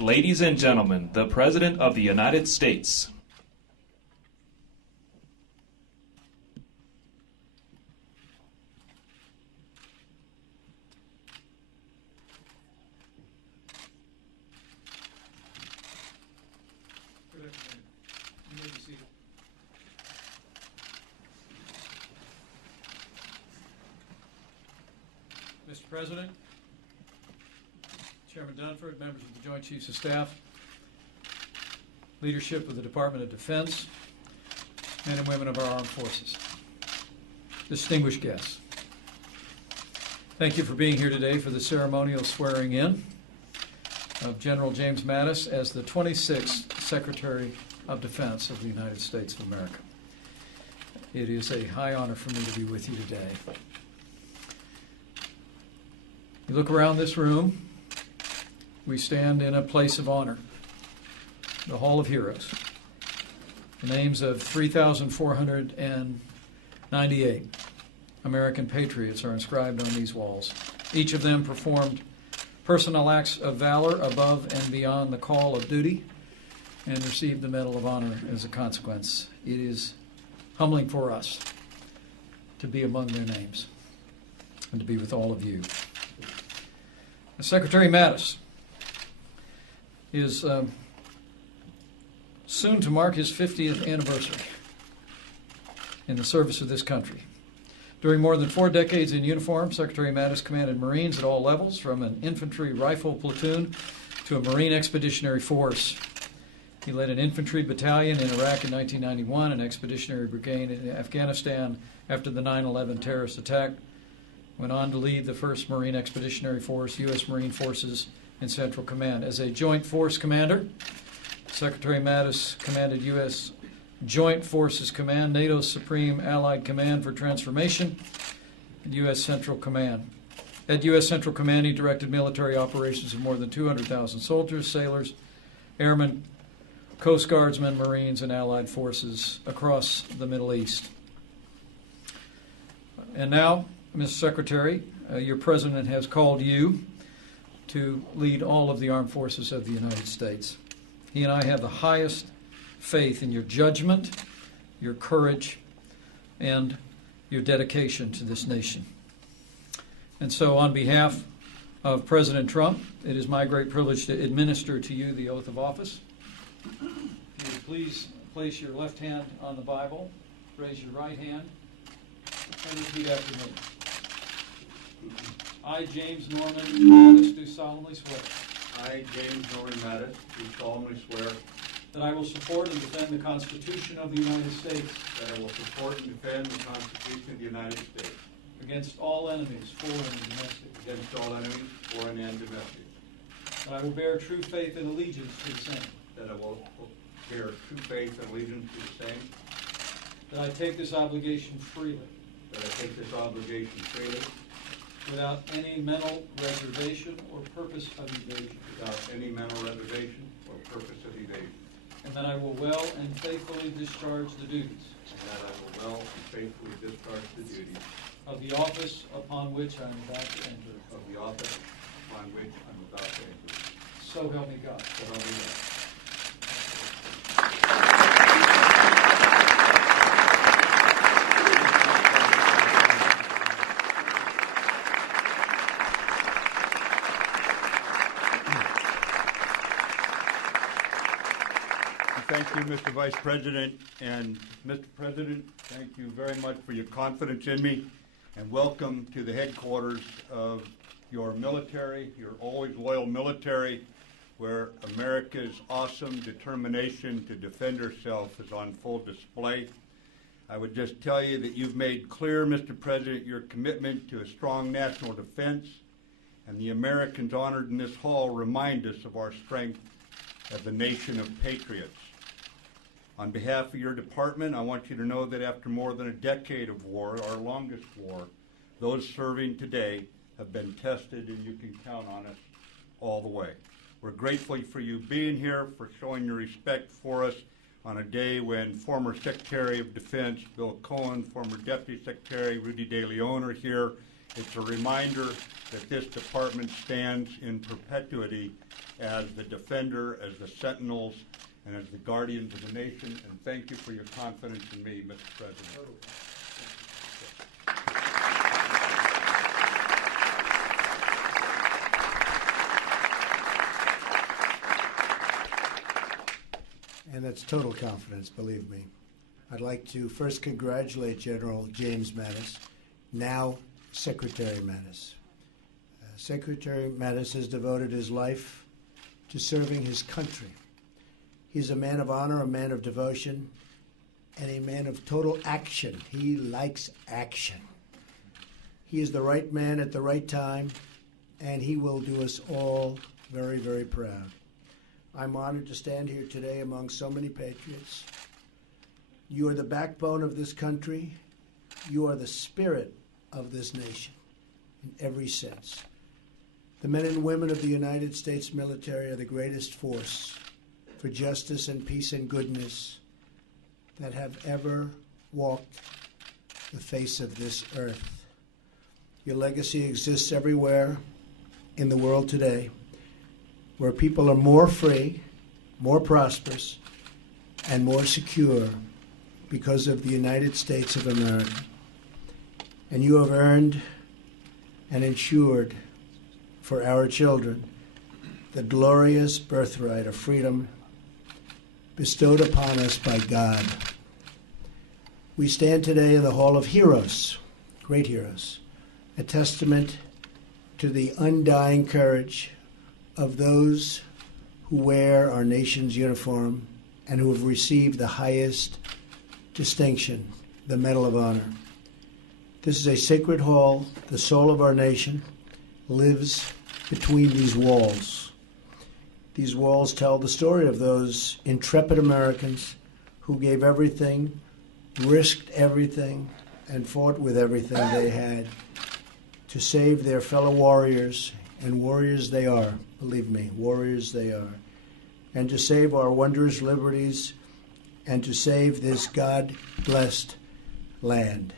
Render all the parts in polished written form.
Ladies and gentlemen, the President of the United States. Good afternoon. You may be seated. Mr. President, Chairman Dunford, members of the Joint Chiefs of Staff, leadership of the Department of Defense, men and women of our armed forces, distinguished guests. Thank you for being here today for the ceremonial swearing in of General James Mattis as the 26th Secretary of Defense of the United States of America. It is a high honor for me to be with you today. You look around this room, we stand in a place of honor, the Hall of Heroes. The names of 3,498 American patriots are inscribed on these walls. Each of them performed personal acts of valor above and beyond the call of duty and received the Medal of Honor as a consequence. It is humbling for us to be among their names and to be with all of you. Secretary Mattis is soon to mark his 50th anniversary in the service of this country. During more than 4 decades in uniform, Secretary Mattis commanded Marines at all levels, from an infantry rifle platoon to a Marine Expeditionary Force. He led an infantry battalion in Iraq in 1991, an expeditionary brigade in Afghanistan after the 9/11 terrorist attack, went on to lead the 1st Marine Expeditionary Force, U.S. Marine Forces in Central Command. As a Joint Force Commander, Secretary Mattis commanded U.S. Joint Forces Command, NATO's Supreme Allied Command for Transformation, and U.S. Central Command. At U.S. Central Command, he directed military operations of more than 200,000 soldiers, sailors, airmen, Coast Guardsmen, Marines, and Allied forces across the Middle East. And now, Mr. Secretary, your President has called you to lead all of the armed forces of the United States. He and I have the highest faith in your judgment, your courage, and your dedication to this nation. And so on behalf of President Trump, it is my great privilege to administer to you the oath of office. If you would please place your left hand on the Bible, raise your right hand, and repeat after me. I, James Norman Mattis, do solemnly swear. I, James Norman Mattis, do solemnly swear that I will support and defend the Constitution of the United States that I will support and defend the Constitution of the United States against all enemies, foreign and domestic. against all enemies, foreign and domestic. That I will bear true faith and allegiance to the same. That I will bear true faith and allegiance to the same. That I take this obligation freely, That I take this obligation freely, without any mental reservation or purpose of evasion. without any mental reservation or purpose of evasion. And that I will well and faithfully discharge the duties And that I will well and faithfully discharge the duties of the office upon which I am about to enter. of the office upon which I'm about to enter. So help me God. So help me God. Thank you, Mr. Vice President. And Mr. President, thank you very much for your confidence in me, and welcome to the headquarters of your military, your always loyal military, where America's awesome determination to defend herself is on full display. I would just tell you that you've made clear, Mr. President, your commitment to a strong national defense, and the Americans honored in this hall remind us of our strength as a nation of patriots. On behalf of your department, I want you to know that after more than a decade of war, our longest war, those serving today have been tested, and you can count on us all the way. We're grateful for you being here, for showing your respect for us on a day when former Secretary of Defense Bill Cohen, former Deputy Secretary Rudy De Leon are here, It's a reminder that this department stands in perpetuity as the defender, as the sentinels, and as the guardians of the nation. And thank you for your confidence in me, Mr. President. And that's total confidence, believe me. I'd like to first congratulate General James Mattis, now Secretary Mattis. Secretary Mattis has devoted his life to serving his country. He's a man of honor, a man of devotion, and a man of total action. He likes action. He is the right man at the right time, and he will do us all very, very proud. I'm honored to stand here today among so many patriots. You are the backbone of this country. You are the spirit of this nation in every sense. The men and women of the United States military are the greatest force for justice and peace and goodness that have ever walked the face of this earth. Your legacy exists everywhere in the world today, where people are more free, more prosperous, and more secure because of the United States of America. And you have earned and ensured for our children the glorious birthright of freedom bestowed upon us by God. We stand today in the Hall of Heroes, great heroes, a testament to the undying courage of those who wear our nation's uniform and who have received the highest distinction, the Medal of Honor. This is a sacred hall. The soul of our nation lives between these walls. These walls tell the story of those intrepid Americans who gave everything, risked everything, and fought with everything they had to save their fellow warriors, and warriors they are, believe me, warriors they are, and to save our wondrous liberties and to save this God-blessed land.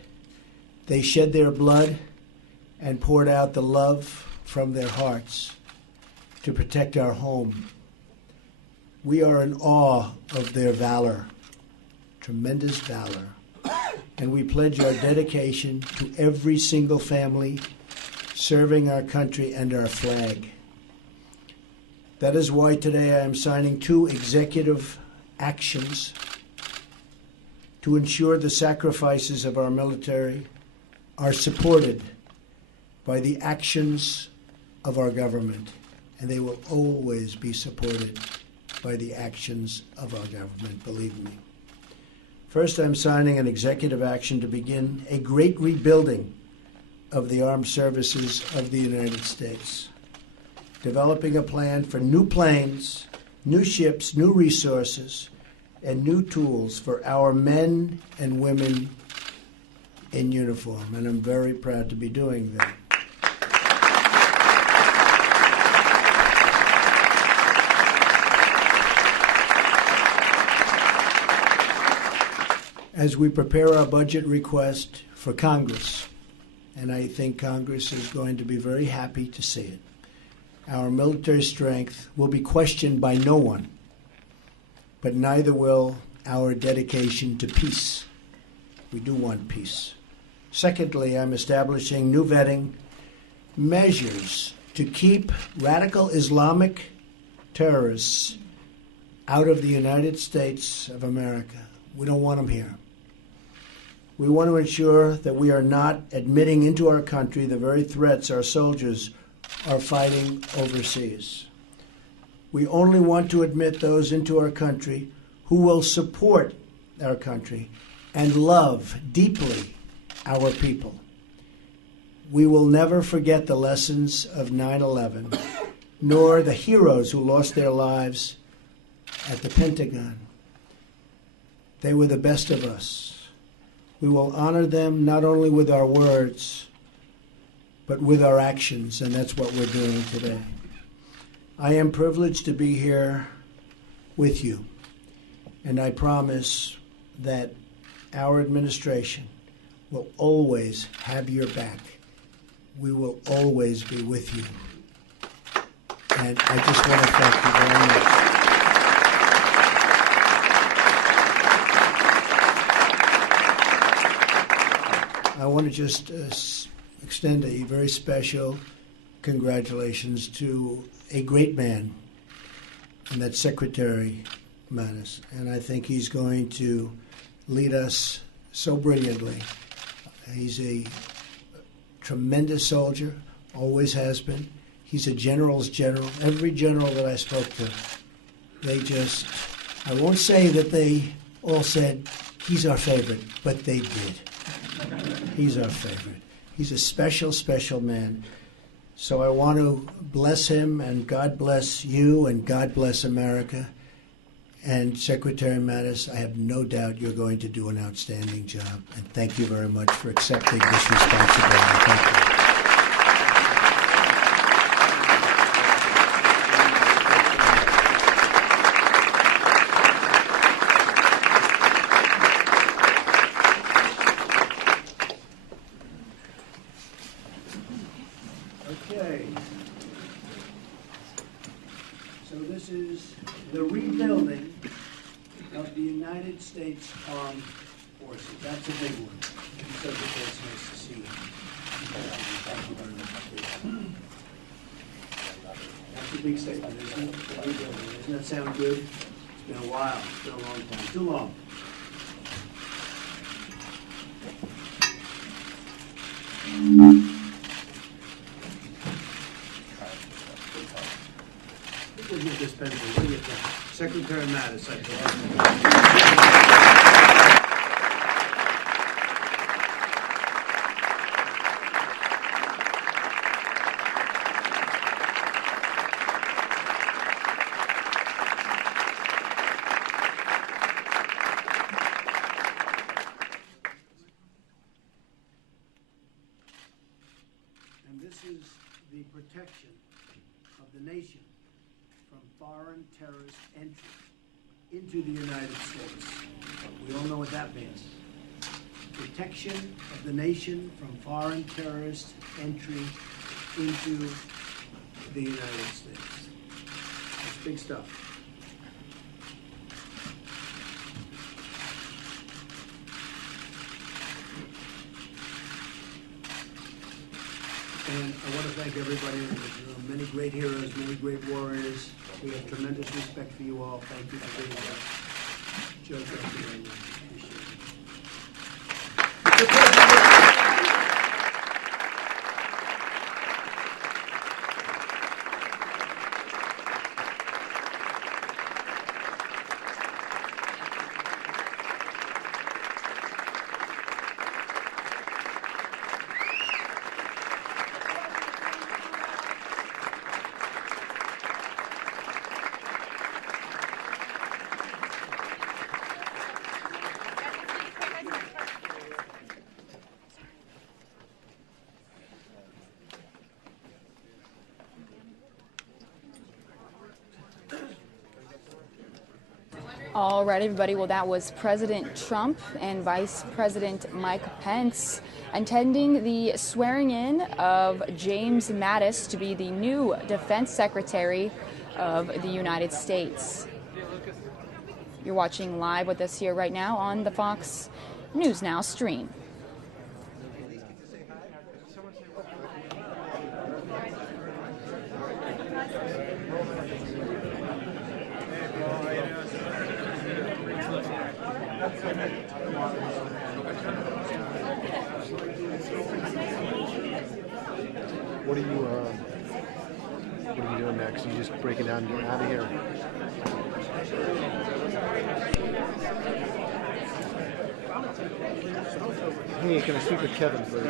They shed their blood and poured out the love from their hearts to protect our home. We are in awe of their valor, tremendous valor, and we pledge our dedication to every single family serving our country and our flag. That is why today I am signing 2 executive actions to ensure the sacrifices of our military are supported by the actions of our government, and they will always be supported by the actions of our government, believe me. First, I'm signing an executive action to begin a great rebuilding of the armed services of the United States, developing a plan for new planes, new ships, new resources, and new tools for our men and women in uniform, and I'm very proud to be doing that. As we prepare our budget request for Congress, and I think Congress is going to be very happy to see it, our military strength will be questioned by no one, but neither will our dedication to peace. We do want peace. Secondly, I'm establishing new vetting measures to keep radical Islamic terrorists out of the United States of America. We don't want them here. We want to ensure that we are not admitting into our country the very threats our soldiers are fighting overseas. We only want to admit those into our country who will support our country and love deeply our people. We will never forget the lessons of 9/11, nor the heroes who lost their lives at the Pentagon. They were the best of us. We will honor them not only with our words, but with our actions, and that's what we're doing today. I am privileged to be here with you, and I promise that our administration will always have your back, we will always be with you. And I just want to thank you very much. I want to just extend a very special congratulations to a great man, and that's Secretary Mattis. And I think he's going to lead us so brilliantly. He's a tremendous soldier, always has been. He's a general's general. Every general that I spoke to, I won't say that they all said, he's our favorite, but they did. He's our favorite. He's a special, special man. So I want to bless him, and God bless you, and God bless America. And Secretary Mattis, I have no doubt you're going to do an outstanding job. And thank you very much for accepting this responsibility. Thank you. Okay. So this is the rebuilding of the United States Armed Forces. That's a big one. So it's nice to see you. That's a big statement, isn't it? Rebuilding. Doesn't that sound good? It's been a while. It's been a long time. Too long. We'll get this pencil. We'll get that. Secretary Mattis, I think. And this is the protection of the nation from foreign terrorist entry into the United States. We all know what that means. Protection of the nation from foreign terrorist entry into the United States. That's big stuff. And I want to thank everybody in this room. Many great heroes, many great warriors. We have tremendous respect for you all. Thank you for being here. Joe, thank you very much. Appreciate it. All right, everybody. Well, that was President Trump and Vice President Mike Pence attending the swearing in of James Mattis to be the new Defense Secretary of the United States. You're watching live with us here right now on the Fox News Now stream. What are you doing next? Are you just breaking down and getting out of here? Hey, can I speak with Kevin, please?